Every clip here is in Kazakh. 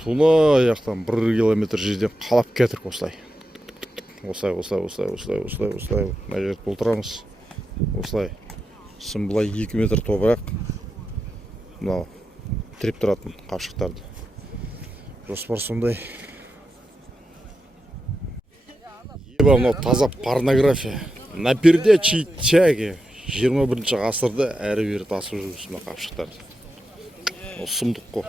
Тула аяқтан 1 километр жерден қалап кетірік осылай. Осылай. Мына жерде толтырамыз. Осылай. Сын былай 2 метр топырақ. Мынау тіреп тұратын қапшықтарды. Жоспар сондай. Еба мынау таза порнография. На передаче тяги 21 ғасырда әрі бері тасып жүрміз мына қапшықтарды. Сұмдық қой.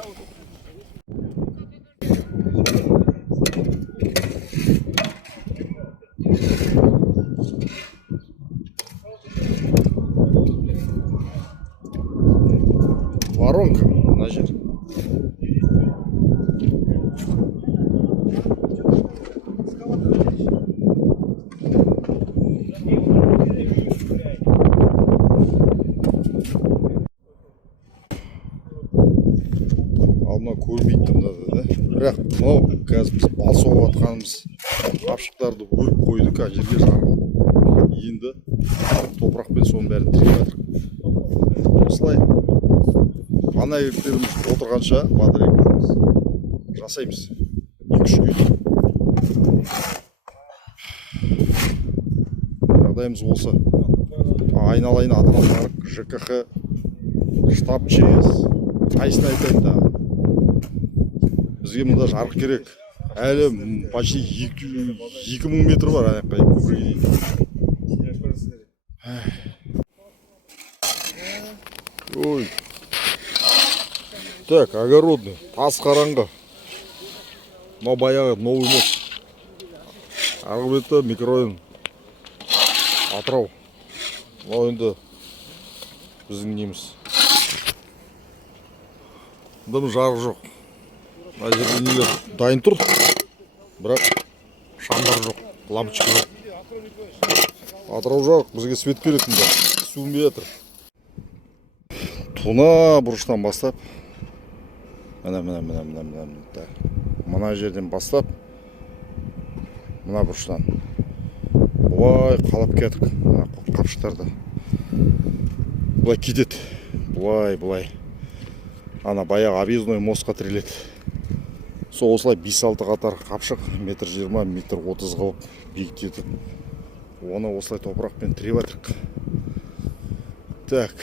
Воронка мына жер. Алма көрмейді мынада да. Бірақ мынау қазір біз бал соғып атқанымыз қапшықтарды өріп қойдық, жерге жарылып. Енді топырақпен соның бәрін тіреп жатырмыз. Осылай ана еріктеріміз отырғанша батарейкамыз жасаймыз. 2-3 күн. Жағдайымыз осы. Айналайын атыраудағы ЖКХ штаб ЧС. Қайсыны айтайын да. Бізге мұнда жарық керек. Әлі почти 2000 метр бар аяққа көпірге дейін. Ой. Так, огородный. Тас қараңғы. Но баяғы новый мост. Арғы беті микрорайон. Атырау. Мынау енді біздің неміз. Бұнда жарық жоқ. Мына жерде нелер дайын тұр. Бірақ шамдар жоқ, лампочка жоқ. Атырау жарық, бізге свет керек мұнда. Сөнбей жатыр. Туна бұрыштан бастап, мына жерден бастап, мына бұрыштан бұлай қалап кетік. Қапшықтарды бұлай кетеді. Бұлай. Ана баяғы объездной мостқа тіреледі. Сол осылай 5-6 қатар қапшық, 1,20 м, 1,30 м қылып биіктетіп, оны осылай топырақпен тіреп жатырық. Так,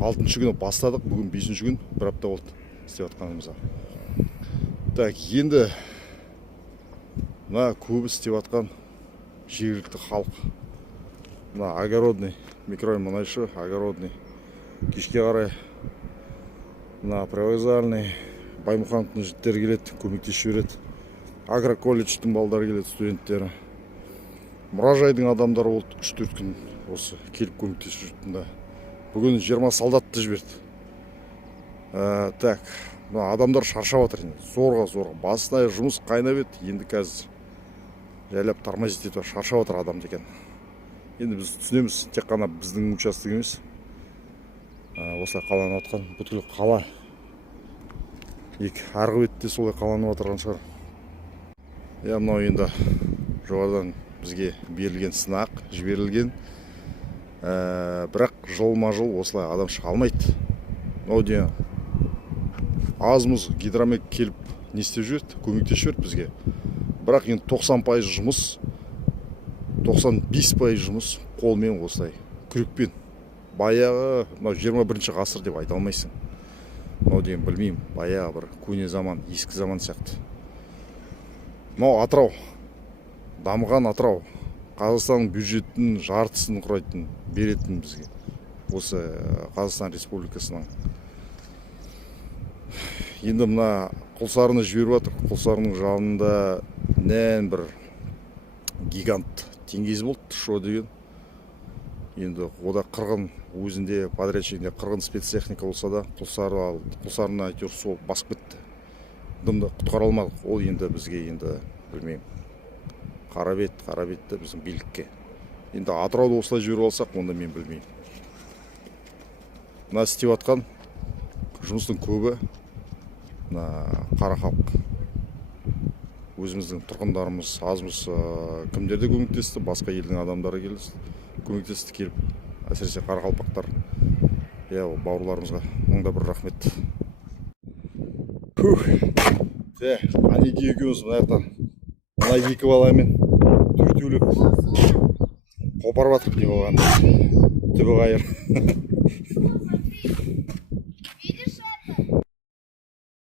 6-шы күні бастадық, бүгін 5-ші күн, бір апта болды істеп жатқанымызға. Так, енді мына көбі істеп жатқан жергілікті халық. Мына огородный микрорайон мұнайшы, огородный. Кешке қарай мына привокзальный Баймұхановтың жігіттері келеді, көмектесіп жібереді. Агроколледждің балдары келеді, студенттері. Мұражайдың адамдары болды 3-4 күн осы келіп көмектесіп жүрді. Бүгін 20 солдатты жіберді. Так, адамдар шаршап жатыр. Зорға. Басына жұмыс қайнап еді. Енді қазір жайлап тормозить етіп шаршап жатыр адам деген. Енді біз түсінеміз, тек қана біздің участок емес. Осылай қаланып жатқан бүткіл қала. Арғы бетте солай қаланып отырған шығар. Мынау енді жоғарыдан бізге берілген сынақ, жіберілген. Бірақ жылма-жыл осылай адам шыға алмайды. Азымыз гидромек келіп не істеп жүреді, көмектесіп жүреді бізге. Бірақ енді 90% жұмыс, 95% жұмыс қолмен осылай, күрекпен. Баяғы 21 ғасыр деп айта алмайсың. Білмеймін, баяғы бір көне заман, ескі заман сияқты. Мынау Атырау, дамыған Атырау. Қазақстанның бюджеттің жартысын құрайтын, беретін бізге. Осы Қазақстан Республикасының. Енді мына Құлсарыны жіберіп жатыр. Құлсарының жанында нән бір гигант теңгез болды, шо деген. Енді ода қырғын өзінде подрядчигінде қырғын спецтехника болса да, Құлсарына әйтеуір сол басып кетті. Дымды құтқара алмадық. Ол енді бізге енді білмеймін. Қарабетті біздің билікке. Енді Атырауды осылай жіберіп алсақ, онда мен білмеймін. Мына істеп жатқан жұмыстың көбі қара халық. Өзіміздің тұрғындарымыз, азымыз кімдерде көмектесті, басқа елдің адамдары келді, көмектесті келіп, әсіресе қарақалпақтар. Бауырларымызға мыңда бір рахмет. Анеки екеуміз мына жақта мына екі баламен төртеулеп қопарып жатырық не болғанда түбі қайыр.